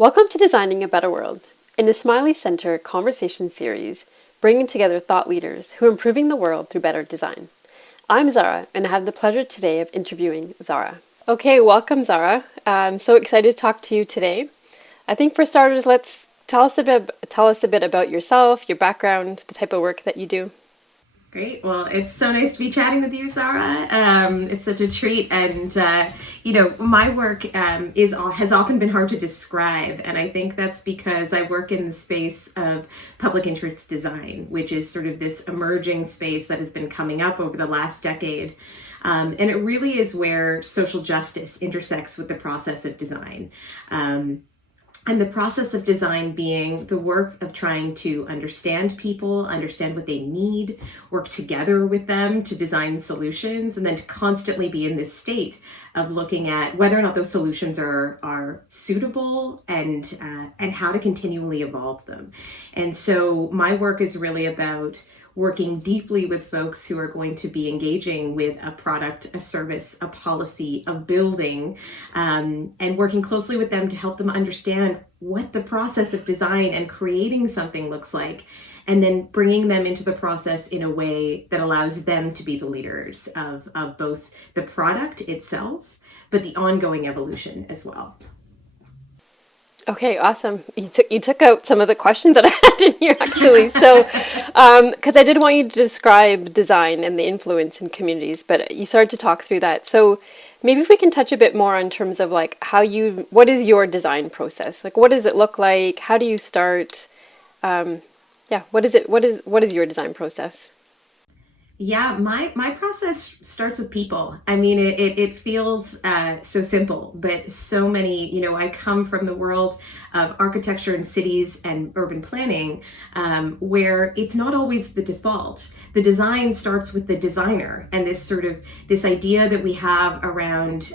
Welcome to Designing a Better World, an Ismaili Center conversation series bringing together thought leaders who are improving the world through better design. I'm Zahra, and I have the pleasure today of interviewing Zahra. Okay, welcome Zahra. I'm so excited to talk to you today. I think for starters, let's tell us a bit about yourself, your background, the type of work that you do. Great. Well, it's so nice to be chatting with you, Zahra. It's such a treat, and my work has often been hard to describe, and I think that's because I work in the space of public interest design, which is sort of this emerging space that has been coming up over the last decade, and it really is where social justice intersects with the process of design. And the process of design being the work of trying to understand people, understand what they need, work together with them to design solutions, and then to constantly be in this state of looking at whether or not those solutions are suitable and how to continually evolve them. And so my work is really about working deeply with folks who are going to be engaging with a product, a service, a policy, a building, and working closely with them to help them understand what the process of design and creating something looks like, and then bringing them into the process in a way that allows them to be the leaders of both the product itself, but the ongoing evolution as well. Okay, awesome. You took out some of the questions that I had in here actually. So, because I did want you to describe design and the influence in communities, but you started to talk through that. So maybe if we can touch a bit more in terms of like what is your design process? Like, what does it look like? How do you start? What is your design process? Yeah, my process starts with people. I mean, it feels so simple, but so many, I come from the world of architecture and cities and urban planning, where it's not always the default. The design starts with the designer and this idea that we have around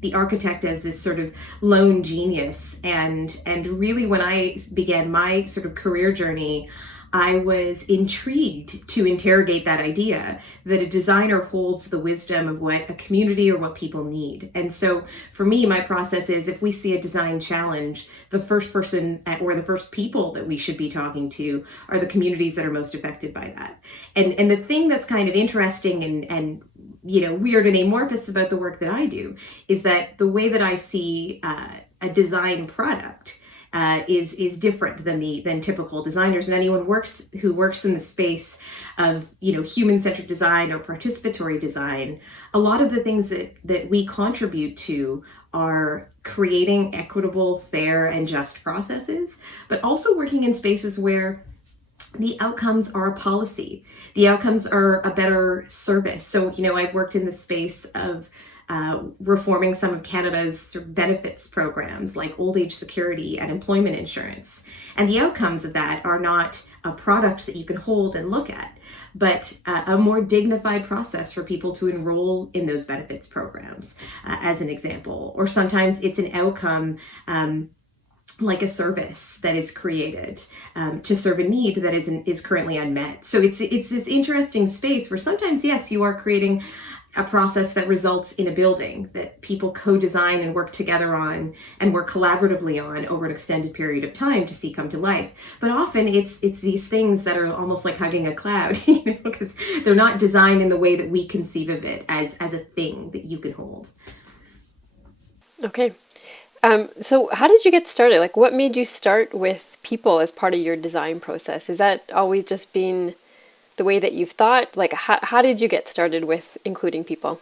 the architect as this sort of lone genius. And really when I began my sort of career journey, I was intrigued to interrogate that idea that a designer holds the wisdom of what a community or what people need. And so for me, my process is if we see a design challenge, the first person or the first people that we should be talking to are the communities that are most affected by that. And the thing that's kind of interesting and weird and amorphous about the work that I do is that the way that I see a design product is different than typical designers, and anyone who works in the space of human-centered design or participatory design. A lot of the things that we contribute to are creating equitable, fair, and just processes, but also working in spaces where the outcomes are a policy. The outcomes are a better service. So, I've worked in the space of reforming some of Canada's sort of benefits programs like old age security and employment insurance. And the outcomes of that are not a product that you can hold and look at, but a more dignified process for people to enroll in those benefits programs, as an example. Or sometimes it's an outcome like a service that is created to serve a need that is currently unmet. So it's this interesting space where sometimes, yes, you are creating a process that results in a building that people co-design and work together on and work collaboratively on over an extended period of time to see come to life. But often it's these things that are almost like hugging a cloud, because they're not designed in the way that we conceive of it as a thing that you can hold. Okay. So how did you get started? Like, what made you start with people as part of your design process? Is that always just been the way that you've thought? Like, how did you get started with including people?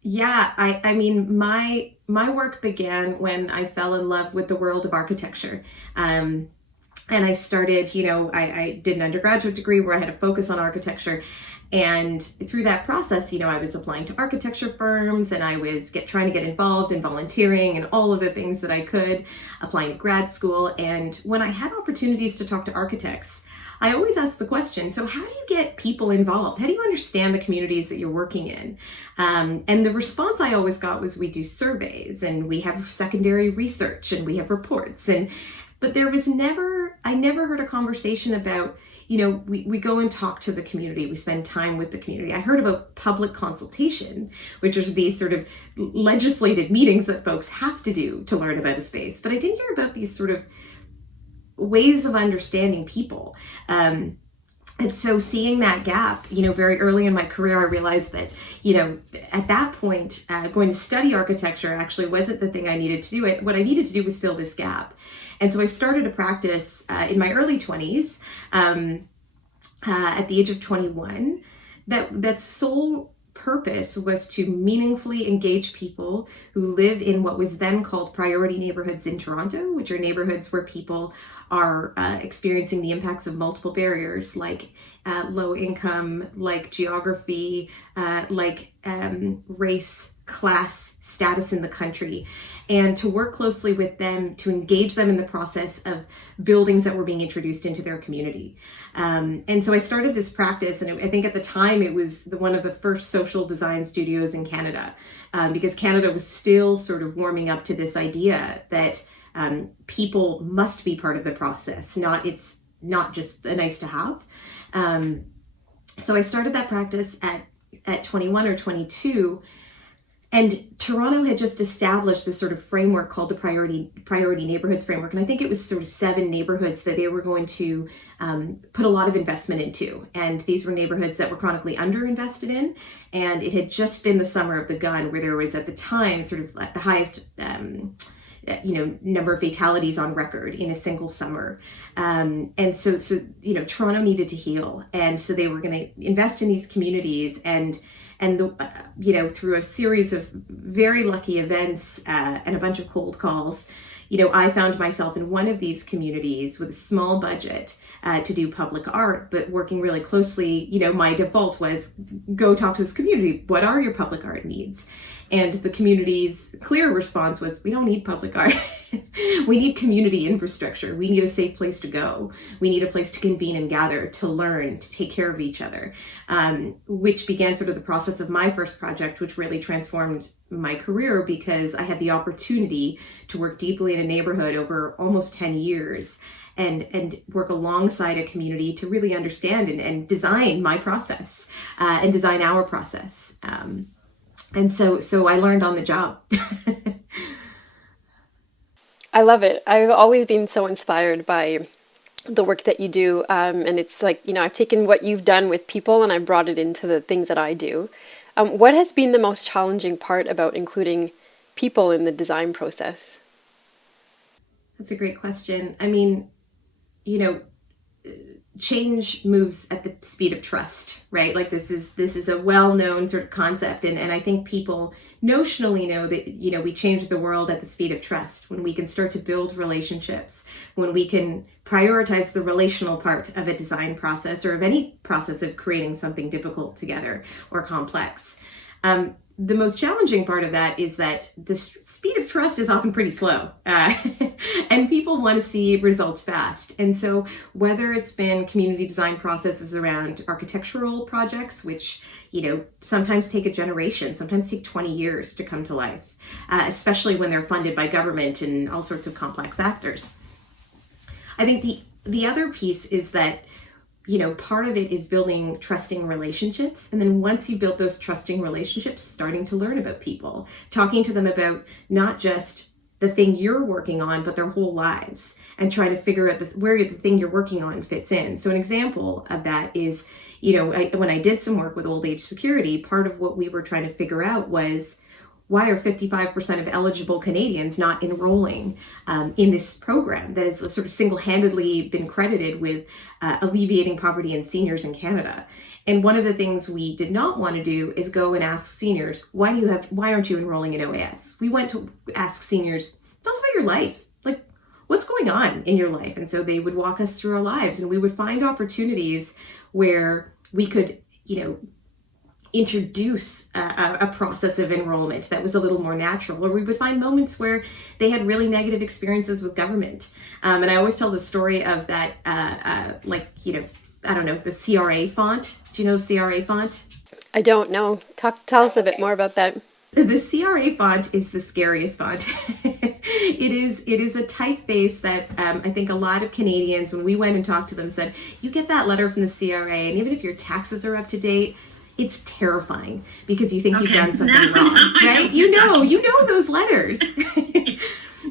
Yeah, I mean, my work began when I fell in love with the world of architecture. And I started, I did an undergraduate degree where I had a focus on architecture. And through that process, I was applying to architecture firms, and I was trying to get involved in volunteering and all of the things that I could, applying to grad school. And when I had opportunities to talk to architects, I always ask the question, so how do you get people involved? How do you understand the communities that you're working in? And the response I always got was, we do surveys and we have secondary research and we have reports. But I never heard a conversation about, we go and talk to the community, we spend time with the community. I heard about public consultation, which is these sort of legislated meetings that folks have to do to learn about a space. But I didn't hear about these sort of ways of understanding people. And so seeing that gap, very early in my career, I realized that, at that point, going to study architecture actually wasn't the thing I needed to do. What I needed to do was fill this gap. And so I started a practice in my early 20s, at the age of 21, that sole purpose was to meaningfully engage people who live in what was then called priority neighborhoods in Toronto, which are neighborhoods where people are experiencing the impacts of multiple barriers like low income, like geography, like race, class, status in the country, and to work closely with them to engage them in the process of buildings that were being introduced into their community. And so I started this practice, and I think at the time it was one of the first social design studios in Canada, because Canada was still sort of warming up to this idea that people must be part of the process, it's not just a nice to have. So I started that practice at 21 or 22. And Toronto had just established this sort of framework called the priority neighborhoods framework. And I think it was sort of 7 neighborhoods that they were going to put a lot of investment into. And these were neighborhoods that were chronically underinvested in. And it had just been the summer of the gun, where there was at the time sort of the highest number of fatalities on record in a single summer. And so Toronto needed to heal. And so they were going to invest in these communities, and through a series of very lucky events and a bunch of cold calls, I found myself in one of these communities with a small budget to do public art, but working really closely. My default was go talk to this community. What are your public art needs? And the community's clear response was, we don't need public art. We need community infrastructure. We need a safe place to go. We need a place to convene and gather, to learn, to take care of each other, which began sort of the process of my first project, which really transformed my career, because I had the opportunity to work deeply in a neighborhood over almost 10 years and work alongside a community to really understand and design my process and design our process. And so I learned on the job. I love it. I've always been so inspired by the work that you do. And it's like, I've taken what you've done with people and I've brought it into the things that I do. What has been the most challenging part about including people in the design process? That's a great question. I mean, change moves at the speed of trust, right? Like this is a well-known sort of concept. And I think people notionally know that, we change the world at the speed of trust when we can start to build relationships, when we can prioritize the relational part of a design process or of any process of creating something difficult together or complex. The most challenging part of that is that the speed of trust is often pretty slow, and people want to see results fast. And so whether it's been community design processes around architectural projects, which, sometimes take a generation, sometimes take 20 years to come to life, especially when they're funded by government and all sorts of complex actors. I think the other piece is that part of it is building trusting relationships. And then once you build those trusting relationships, starting to learn about people, talking to them about not just the thing you're working on, but their whole lives, and trying to figure out where the thing you're working on fits in. So an example of that is, when I did some work with old age security, part of what we were trying to figure out was, why are 55% of eligible Canadians not enrolling in this program that has sort of single-handedly been credited with alleviating poverty in seniors in Canada? And one of the things we did not want to do is go and ask seniors, why aren't you enrolling in OAS? We went to ask seniors, tell us about your life. Like, what's going on in your life? And so they would walk us through our lives, and we would find opportunities where we could, introduce a process of enrollment that was a little more natural, or we would find moments where they had really negative experiences with government. And I always tell the story of that, I don't know, the CRA font. Do you know the CRA font? I don't know. Tell us a bit more about that. The CRA font is the scariest font. It is a typeface that I think a lot of Canadians, when we went and talked to them, said, you get that letter from the CRA, and even if your taxes are up to date, it's terrifying because you think you've done something wrong, right? You know those letters.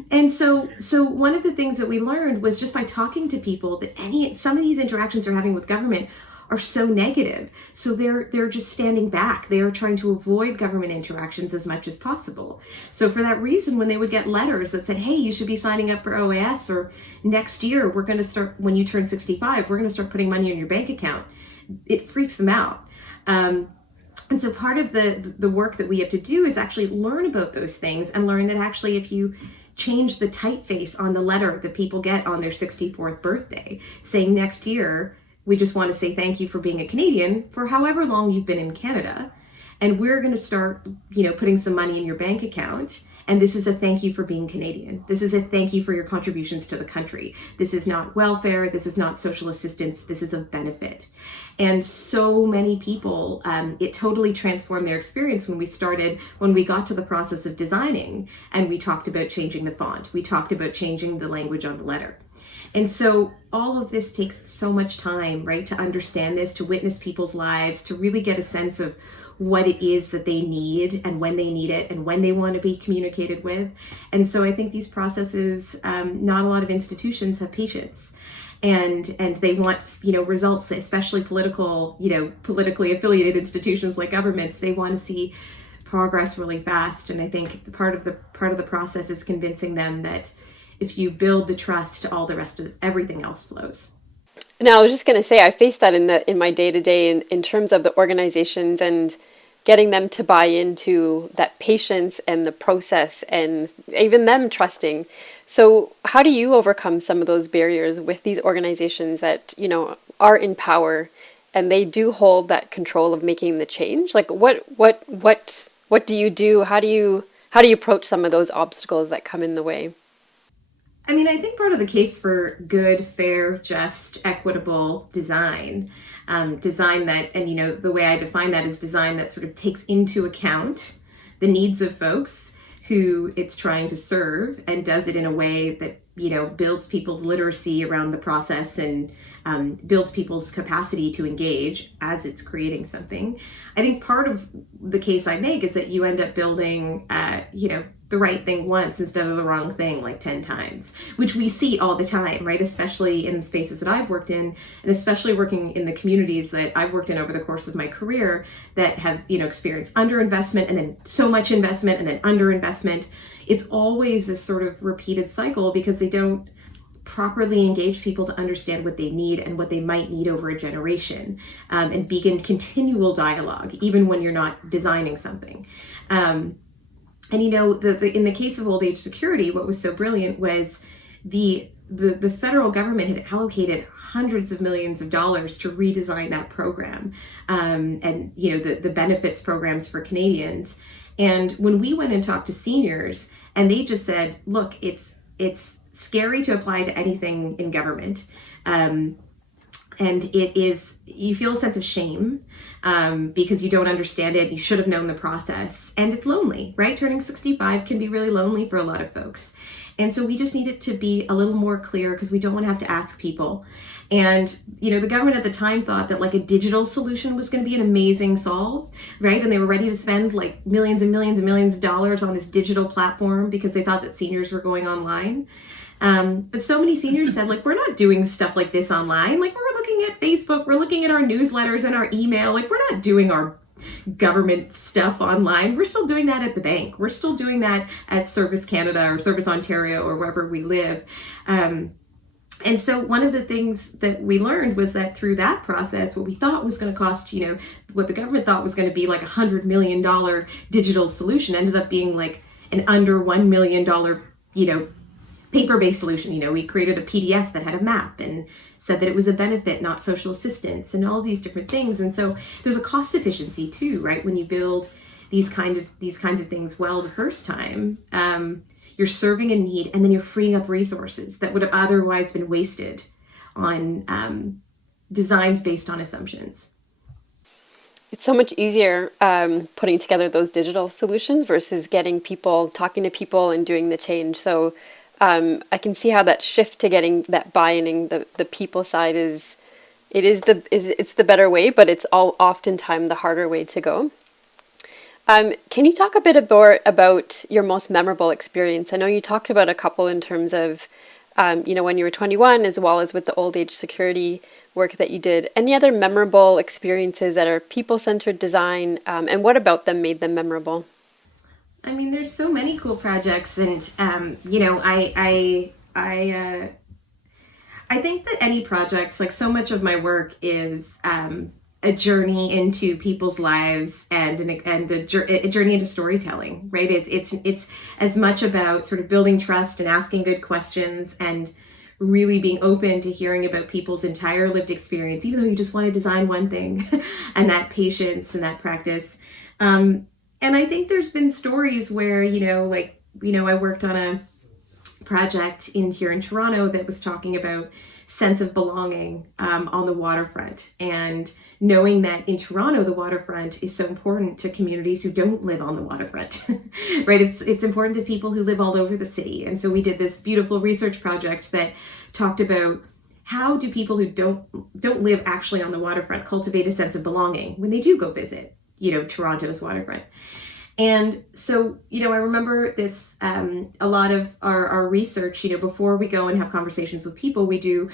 And so one of the things that we learned was just by talking to people that some of these interactions they're having with government are so negative. So they're just standing back. They are trying to avoid government interactions as much as possible. So for that reason, when they would get letters that said, hey, you should be signing up for OAS, or next year, we're going to start, when you turn 65, we're going to start putting money in your bank account, it freaks them out. And so part of the work that we have to do is actually learn about those things and learn that actually if you change the typeface on the letter that people get on their 64th birthday, saying next year, we just want to say thank you for being a Canadian for however long you've been in Canada. And we're going to start, putting some money in your bank account. And this is a thank you for being Canadian. This is a thank you for your contributions to the country. This is not welfare. This is not social assistance. This is a benefit. And so many people, it totally transformed their experience when we got to the process of designing and we talked about changing the font. We talked about changing the language on the letter. And so all of this takes so much time, right, to understand this, to witness people's lives, to really get a sense of what it is that they need and when they need it and when they want to be communicated with. And so I think these processes, not a lot of institutions have patience. And they want, results, especially politically affiliated institutions like governments. They want to see progress really fast. And I think part of the process is convincing them that if you build the trust, all the rest of everything else flows. Now, I was just going to say, I face that in my day-to-day in terms of the organizations and getting them to buy into that patience and the process and even them trusting. So how do you overcome some of those barriers with these organizations that, are in power and they do hold that control of making the change? Like what do you do? How do you approach some of those obstacles that come in the way? I mean, I think part of the case for good, fair, just, equitable design that, and the way I define that is design that sort of takes into account the needs of folks who it's trying to serve and does it in a way that, builds people's literacy around the process and builds people's capacity to engage as it's creating something. I think part of the case I make is that you end up building, the right thing once instead of the wrong thing like 10 times, which we see all the time, right? Especially in the spaces that I've worked in, and especially working in the communities that I've worked in over the course of my career that have, experienced underinvestment and then so much investment and then underinvestment. It's always this sort of repeated cycle because they don't properly engage people to understand what they need and what they might need over a generation, and begin continual dialogue, even when you're not designing something. And in the case of old age security, what was so brilliant was the federal government had allocated hundreds of millions of dollars to redesign that program, and the benefits programs for Canadians. And when we went and talked to seniors, and they just said, look, it's scary to apply to anything in government. And you feel a sense of shame because you don't understand it. You should have known the process. And it's lonely, right? Turning 65 can be really lonely for a lot of folks. And so we just need it to be a little more clear because we don't want to have to ask people. And, the government at the time thought that like a digital solution was going to be an amazing solve, right? And they were ready to spend like millions and millions and millions of dollars on this digital platform because they thought that seniors were going online. But so many seniors said, like, we're not doing stuff like this online. Like, we're looking at Facebook, we're looking at our newsletters and our email. Like, we're not doing our government stuff online. We're still doing that at the bank. We're still doing that at Service Canada or Service Ontario or wherever we live. And so one of the things that we learned was that through that process, what we thought was going to cost, what the government thought was going to be like $100 million digital solution ended up being like an under $1 million, paper-based solution. We created a PDF that had a map and said that it was a benefit, not social assistance, and all these different things. And so there's a cost efficiency too, right? When you build these kinds of things well the first time, you're serving a need, and then you're freeing up resources that would have otherwise been wasted on designs based on assumptions. it's so much easier putting together those digital solutions versus getting people, talking to people and doing the change. So I can see how that shift to getting that buy-in, the people side it's the better way, but it's all oftentimes the harder way to go. Can you talk a bit more about your most memorable experience? I know you talked about a couple in terms of, when you were 21, as well as with the old age security work that you did. Any other memorable experiences that are people-centered design, and what about them made them memorable? I mean, there's so many cool projects, and I think that any project, like so much of my work, is a journey into people's lives and a journey into storytelling, right? It's as much about sort of building trust and asking good questions and really being open to hearing about people's entire lived experience, even though you just want to design one thing, and that patience and that practice. And I think there's been stories where, I worked on a project here in Toronto that was talking about sense of belonging on the waterfront, and knowing that in Toronto the waterfront is so important to communities who don't live on the waterfront. Right? It's important to people who live all over the city. And so we did this beautiful research project that talked about how do people who don't live actually on the waterfront cultivate a sense of belonging when they do go visit, Toronto's waterfront. And so, I remember this, a lot of our research, before we go and have conversations with people, we do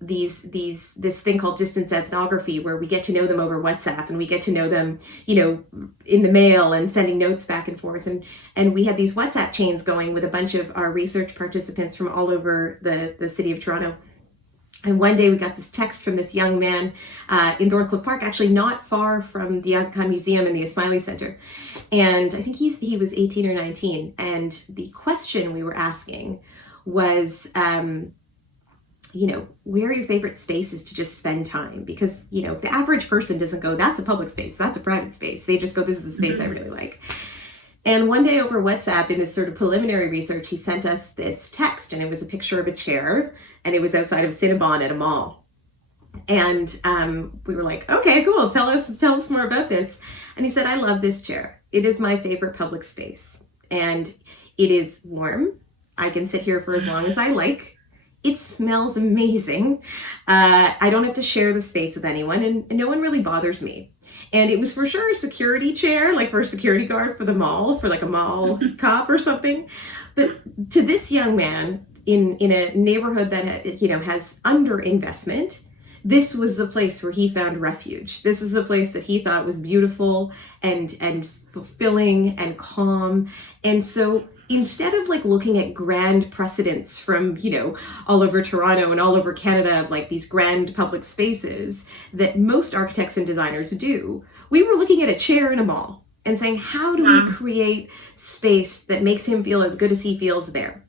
this thing called distance ethnography, where we get to know them over WhatsApp, and we get to know them, in the mail and sending notes back and forth. And we had these WhatsApp chains going with a bunch of our research participants from all over the city of Toronto. And one day we got this text from this young man in Thorncliffe Park, actually not far from the Icon Museum and the Ismaili Center. And I think he was 18 or 19. And the question we were asking was, where are your favorite spaces to just spend time? Because, the average person doesn't go, that's a public space, that's a private space. They just go, this is a space I really like. And one day over WhatsApp, in this sort of preliminary research, he sent us this text, and it was a picture of a chair, and it was outside of Cinnabon at a mall. And we were like, okay, cool. Tell us more about this. And he said, I love this chair. It is my favorite public space, and it is warm. I can sit here for as long as I like. It smells amazing. I don't have to share the space with anyone, and no one really bothers me. And it was for sure a security chair, like for a security guard for the mall, for like a mall cop or something. But to this young man in a neighborhood that has underinvestment, this was the place where he found refuge. This is a place that he thought was beautiful and fulfilling and calm. And so instead of like looking at grand precedents from, all over Toronto and all over Canada of like these grand public spaces that most architects and designers do, we were looking at a chair in a mall and saying, how do we create space that makes him feel as good as he feels there?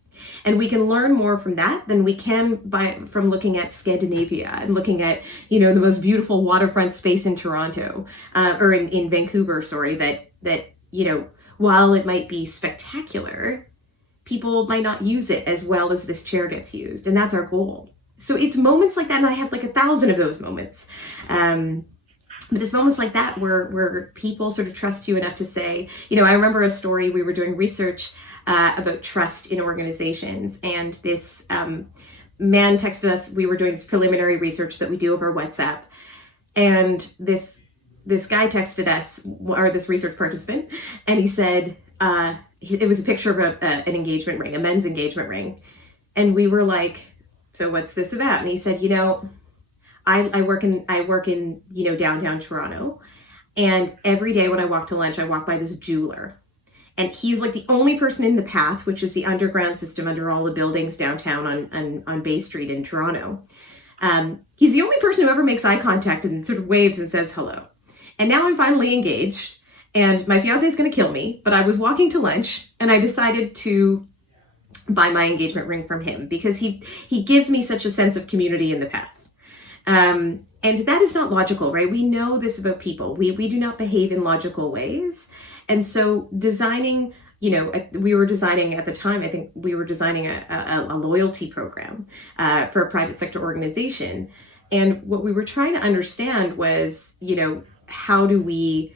And we can learn more from that than we can from looking at Scandinavia and looking at, the most beautiful waterfront space in Toronto, or in Vancouver, sorry, that while it might be spectacular, people might not use it as well as this chair gets used. And that's our goal. So it's moments like that, and I have like 1,000 of those moments. But it's moments like that where people sort of trust you enough to say, I remember a story, we were doing research about trust in organizations, and this man texted us. We were doing this preliminary research that we do over WhatsApp, and this guy texted us, or this research participant, and he said, it was a picture of an engagement ring, a men's engagement ring. And we were like, so what's this about? And he said, I work in downtown Toronto, and every day when I walk to lunch, I walk by this jeweler. And he's like the only person in the Path, which is the underground system under all the buildings downtown on Bay Street in Toronto. He's the only person who ever makes eye contact and sort of waves and says hello. And now I'm finally engaged, and my fiance is going to kill me, but I was walking to lunch and I decided to buy my engagement ring from him because he gives me such a sense of community in the Path. And that is not logical, right? We know this about people. We do not behave in logical ways. And so designing, we were designing at the time, I think we were designing a loyalty program for a private sector organization. And what we were trying to understand was, how do we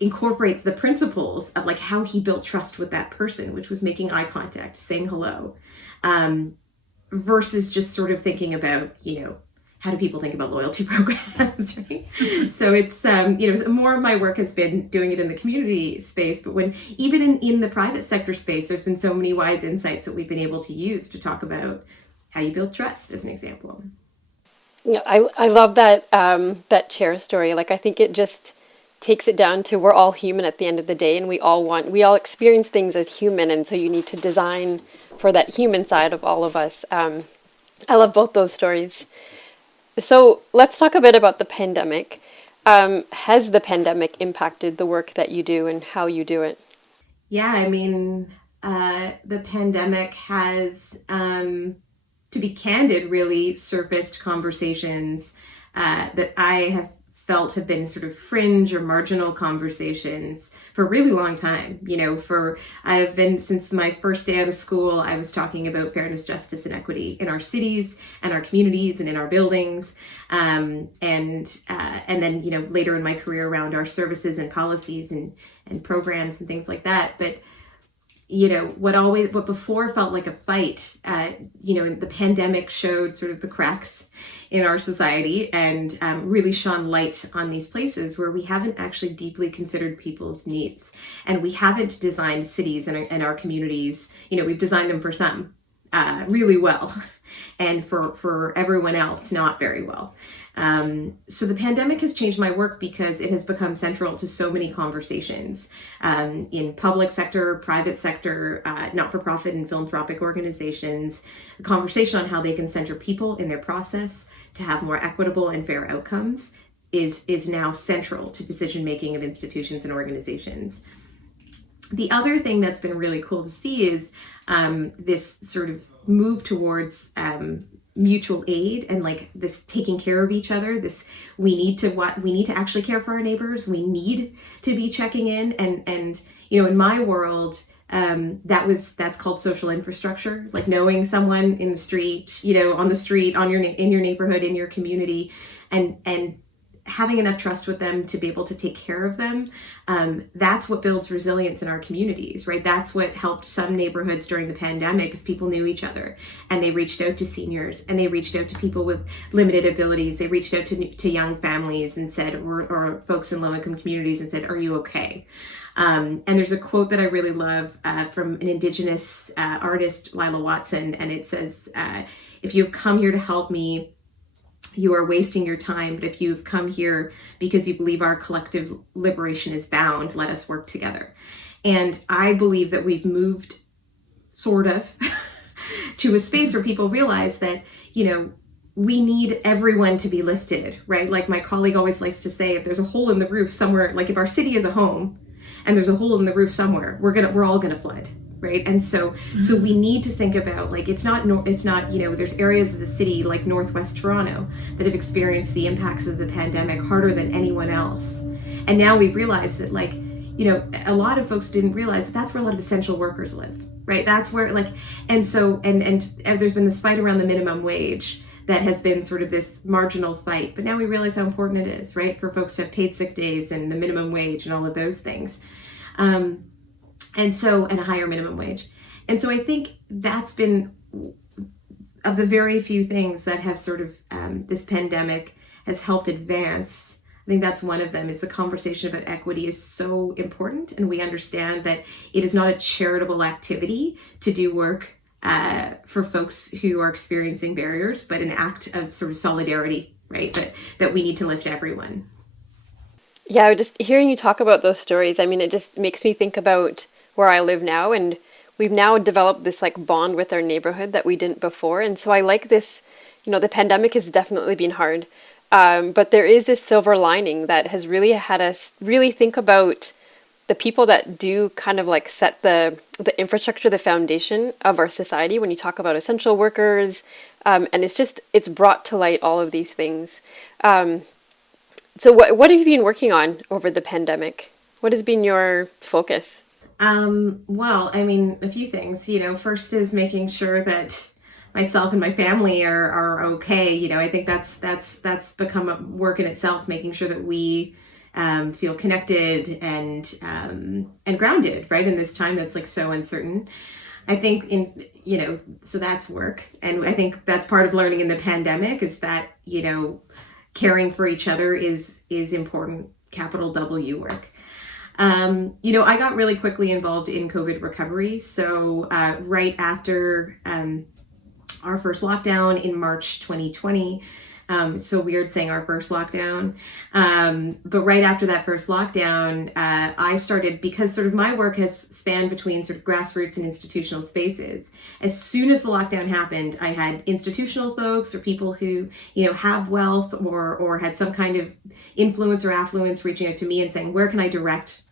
incorporate the principles of like how he built trust with that person, which was making eye contact, saying hello, versus just sort of thinking about, how do people think about loyalty programs, right? So it's, more of my work has been doing it in the community space, but even in the private sector space, there's been so many wise insights that we've been able to use to talk about how you build trust, as an example. Yeah, I love that that chair story. Like I think it just takes it down to we're all human at the end of the day, and we all experience things as human, and so you need to design for that human side of all of us. I love both those stories. So let's talk a bit about the pandemic. Has the pandemic impacted the work that you do and how you do it? Yeah, I mean, the pandemic has, to be candid, really surfaced conversations that I have felt have been sort of fringe or marginal conversations for a really long time. I've been, since my first day out of school, I was talking about fairness, justice, and equity in our cities and our communities and in our buildings. And then, later in my career around our services and policies and programs and things like that. But what before felt like a fight, the pandemic showed sort of the cracks in our society and really shone light on these places where we haven't actually deeply considered people's needs. And we haven't designed cities and our communities, we've designed them for some really well and for everyone else, not very well. So the pandemic has changed my work because it has become central to so many conversations in public sector, private sector, not-for-profit and philanthropic organizations. The conversation on how they can center people in their process to have more equitable and fair outcomes is now central to decision-making of institutions and organizations. The other thing that's been really cool to see is this sort of move towards mutual aid and like this taking care of each other. We need to actually care for our neighbors. We need to be checking in and in my world, that's called social infrastructure, like knowing someone in the street, on the street, in your neighborhood, in your community, and having enough trust with them to be able to take care of them. That's what builds resilience in our communities, right? That's what helped some neighborhoods during the pandemic, is people knew each other and they reached out to seniors and they reached out to people with limited abilities. They reached out to young families and said, or folks in low-income communities and said, are you okay? And there's a quote that I really love from an Indigenous artist, Lila Watson, and it says, if you've come here to help me, you are wasting your time. But if you've come here because you believe our collective liberation is bound, let us work together. And I believe that we've moved sort of to a space where people realize that, we need everyone to be lifted, right? Like my colleague always likes to say, if there's a hole in the roof somewhere, like if our city is a home and there's a hole in the roof somewhere, we're all gonna flood. Right. And so we need to think about, like, it's not, there's areas of the city like Northwest Toronto that have experienced the impacts of the pandemic harder than anyone else. And now we've realized that, like, a lot of folks didn't realize that that's where a lot of essential workers live. Right. That's where, like, and so and there's been this fight around the minimum wage that has been sort of this marginal fight. But now we realize how important it is, right, for folks to have paid sick days and the minimum wage and all of those things. And a higher minimum wage. And so I think that's been, of the very few things that have sort of, this pandemic has helped advance, I think that's one of them, is the conversation about equity is so important. And we understand that it is not a charitable activity to do work for folks who are experiencing barriers, but an act of sort of solidarity, right? That we need to lift everyone. Yeah, just hearing you talk about those stories, I mean, it just makes me think about where I live now, and we've now developed this like bond with our neighborhood that we didn't before. And so I like this, the pandemic has definitely been hard, but there is this silver lining that has really had us really think about the people that do kind of like set the infrastructure, the foundation of our society. When you talk about essential workers, and it's brought to light all of these things. So what have you been working on over the pandemic? What has been your focus? Well, I mean, a few things, first is making sure that myself and my family are okay. I think that's become a work in itself, making sure that we, feel connected and grounded, right, in this time that's like so uncertain. I think so that's work. And I think that's part of learning in the pandemic is that, caring for each other is important, capital W work. I got really quickly involved in COVID recovery. So right after our first lockdown in March 2020, it's so weird saying our first lockdown. But right after that first lockdown, I started, because sort of my work has spanned between sort of grassroots and institutional spaces. As soon as the lockdown happened, I had institutional folks or people who, have wealth or had some kind of influence or affluence reaching out to me and saying, where can I direct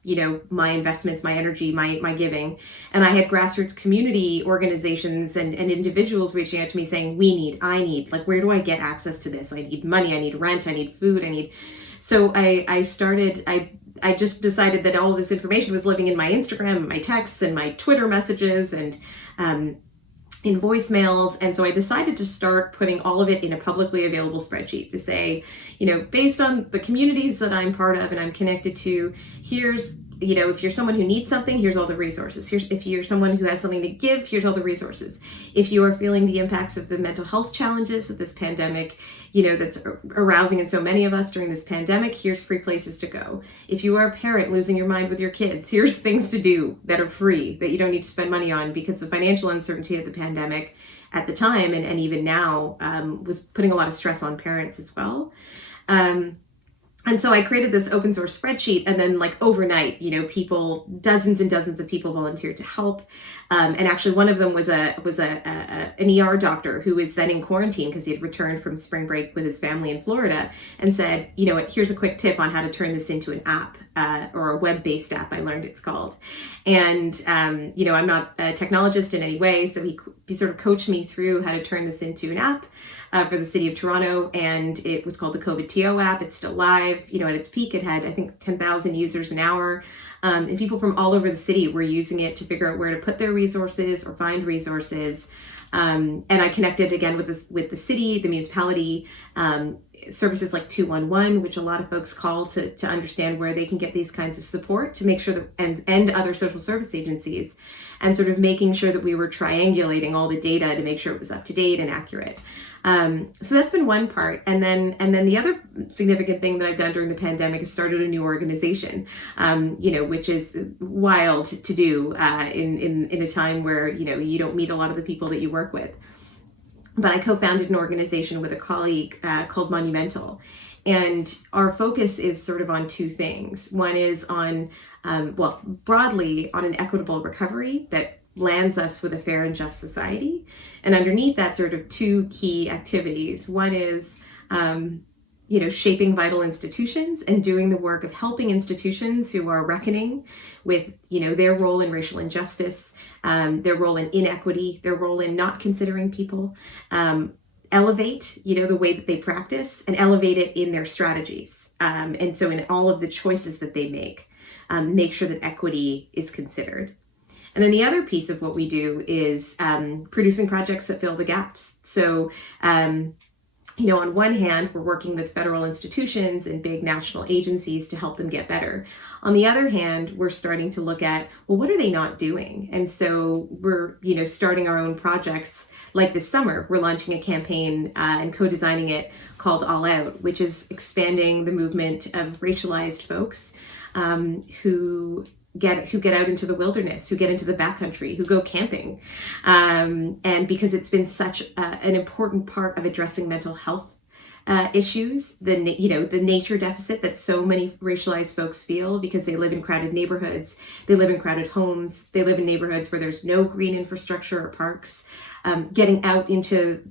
my investments, my energy, my giving. And I had grassroots community organizations and individuals reaching out to me saying, I need, like, where do I get access to this? I need money, I need rent, I need food, So I just decided that all of this information was living in my Instagram, and my texts and my Twitter messages and in voicemails. And so I decided to start putting all of it in a publicly available spreadsheet to say, based on the communities that I'm part of and I'm connected to, here's, if you're someone who needs something, here's all the resources. If you're someone who has something to give, here's all the resources. If you are feeling the impacts of the mental health challenges that this pandemic, that's arousing in so many of us during this pandemic, here's free places to go. If you are a parent losing your mind with your kids, here's things to do that are free, that you don't need to spend money on, because the financial uncertainty of the pandemic at the time and even now was putting a lot of stress on parents as well. And so I created this open source spreadsheet, and then like overnight, dozens and dozens of people volunteered to help. And actually one of them was an ER doctor who was then in quarantine because he had returned from spring break with his family in Florida, and said, here's a quick tip on how to turn this into an app, or a web-based app, I learned it's called. And, I'm not a technologist in any way, so he sort of coached me through how to turn this into an app for the city of Toronto, and it was called the COVID TO app. It's still live. At its peak, it had, I think, 10,000 users an hour, and people from all over the city were using it to figure out where to put their resources or find resources. And I connected again with the city, the municipality, services like 211, which a lot of folks call to understand where they can get these kinds of support, to make sure that, and other social service agencies, and sort of making sure that we were triangulating all the data to make sure it was up to date and accurate. So that's been one part. And then the other significant thing that I've done during the pandemic is started a new organization, which is wild to do in a time where, you don't meet a lot of the people that you work with. But I co-founded an organization with a colleague called Monumental. And our focus is sort of on two things. One is on, broadly on an equitable recovery that lands us with a fair and just society. And underneath that, sort of two key activities. One is, shaping vital institutions and doing the work of helping institutions who are reckoning with, their role in racial injustice, their role in inequity, their role in not considering people, elevate, the way that they practice, and elevate it in their strategies. And so in all of the choices that they make sure that equity is considered. And then the other piece of what we do is producing projects that fill the gaps. So, on one hand, we're working with federal institutions and big national agencies to help them get better. On the other hand, we're starting to look at, well, what are they not doing? And so we're, starting our own projects. Like this summer, we're launching a campaign and co-designing it called All Out, which is expanding the movement of racialized folks who get out into the wilderness, who get into the backcountry, who go camping. And because it's been such an important part of addressing mental health issues, the nature deficit that so many racialized folks feel because they live in crowded neighborhoods, they live in crowded homes, they live in neighborhoods where there's no green infrastructure or parks. Getting out into,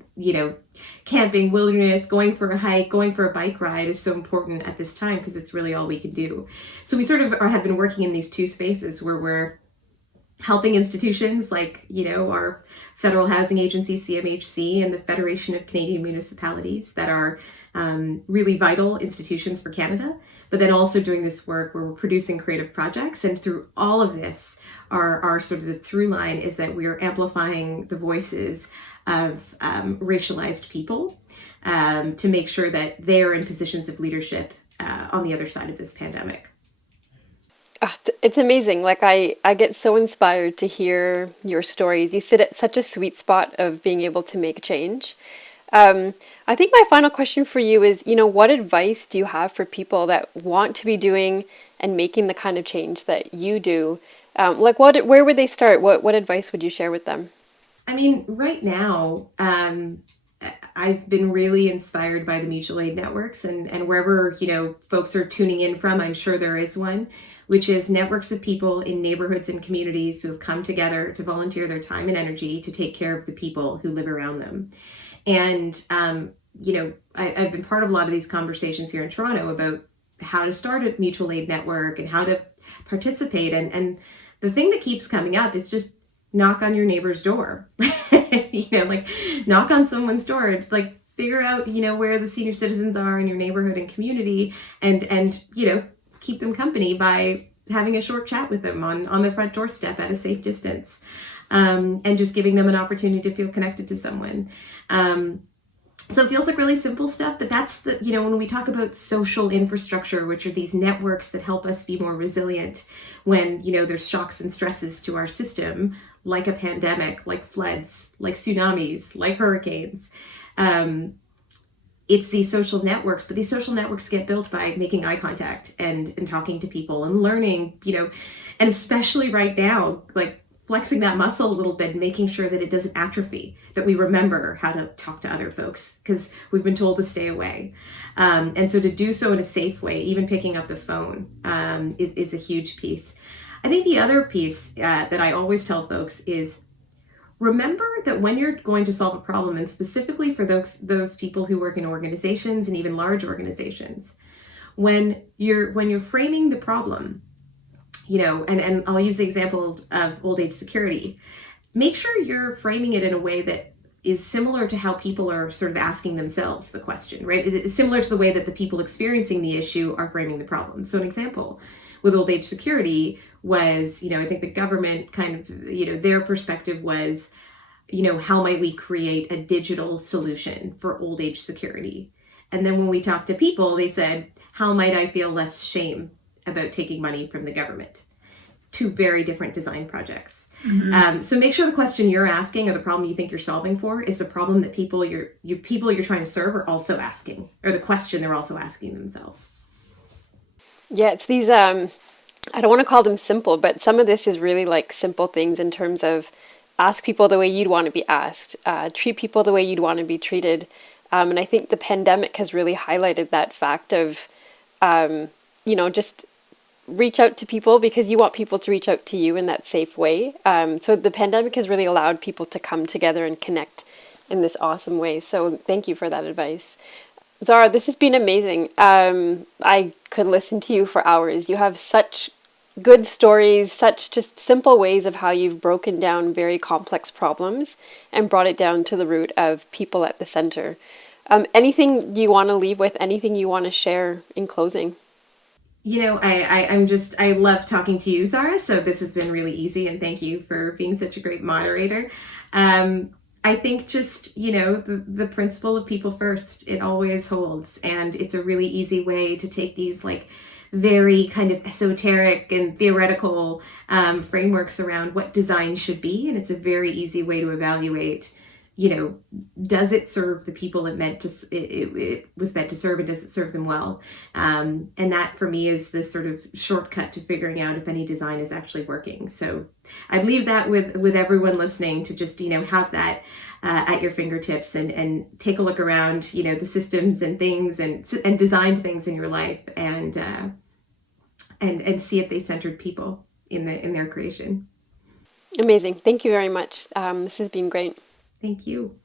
camping, wilderness, going for a hike, going for a bike ride is so important at this time because it's really all we can do. So we sort of have been working in these two spaces where we're helping institutions like, our federal housing agency, CMHC, and the Federation of Canadian Municipalities that are really vital institutions for Canada, but then also doing this work where we're producing creative projects. And through all of this, our sort of the through line is that we are amplifying the voices of racialized people to make sure that they're in positions of leadership on the other side of this pandemic. It's amazing. Like I get so inspired to hear your stories. You sit at such a sweet spot of being able to make change. I think my final question for you is, what advice do you have for people that want to be doing and making the kind of change that you do? Where would they start? What advice would you share with them? I mean, right now, I've been really inspired by the mutual aid networks, and wherever, folks are tuning in from, I'm sure there is one, which is networks of people in neighborhoods and communities who have come together to volunteer their time and energy to take care of the people who live around them. And, I've been part of a lot of these conversations here in Toronto about how to start a mutual aid network and how to participate. And the thing that keeps coming up is just knock on your neighbor's door. Like knock on someone's door. It's like figure out, where the senior citizens are in your neighborhood and community, and keep them company by having a short chat with them on their front doorstep at a safe distance, and just giving them an opportunity to feel connected to someone. So it feels like really simple stuff, but that's when we talk about social infrastructure, which are these networks that help us be more resilient when, there's shocks and stresses to our system, like a pandemic, like floods, like tsunamis, like hurricanes. It's these social networks, but these social networks get built by making eye contact and talking to people and learning, and especially right now, like flexing that muscle a little bit and making sure that it doesn't atrophy, that we remember how to talk to other folks because we've been told to stay away. And so to do so in a safe way, even picking up the phone, is a huge piece. I think the other piece that I always tell folks is remember that when you're going to solve a problem, and specifically for those people who work in organizations and even large organizations, when you're framing the problem, and I'll use the example of old age security, make sure you're framing it in a way that is similar to how people are sort of asking themselves the question, right? It's similar to the way that the people experiencing the issue are framing the problem. So an example with old age security was, I think the government kind of, their perspective was, how might we create a digital solution for old age security? And then when we talked to people, they said, how might I feel less shame about taking money from the government? Two very different design projects. Mm-hmm. So make sure the question you're asking or the problem you think you're solving for is the problem that people you're trying to serve are also asking, or the question they're also asking themselves. Yeah, it's these, I don't want to call them simple, but some of this is really like simple things in terms of ask people the way you'd want to be asked, treat people the way you'd want to be treated. And I think the pandemic has really highlighted that fact of, just reach out to people because you want people to reach out to you in that safe way. So the pandemic has really allowed people to come together and connect in this awesome way. So thank you for that advice. Zahra, this has been amazing. I could listen to you for hours. You have such good stories, such just simple ways of how you've broken down very complex problems and brought it down to the root of people at the center. Anything you want to leave with, anything you want to share in closing? I love talking to you, Zahra, so this has been really easy, and thank you for being such a great moderator. I think just, the principle of people first, it always holds, and it's a really easy way to take these like very kind of esoteric and theoretical frameworks around what design should be, and it's a very easy way to evaluate, does it serve the people it was meant to serve, and does it serve them well? And that for me is the sort of shortcut to figuring out if any design is actually working. So I'd leave that with everyone listening to just, have that at your fingertips and take a look around, the systems and things and designed things in your life and see if they centered people in their creation. Amazing. Thank you very much. This has been great. Thank you.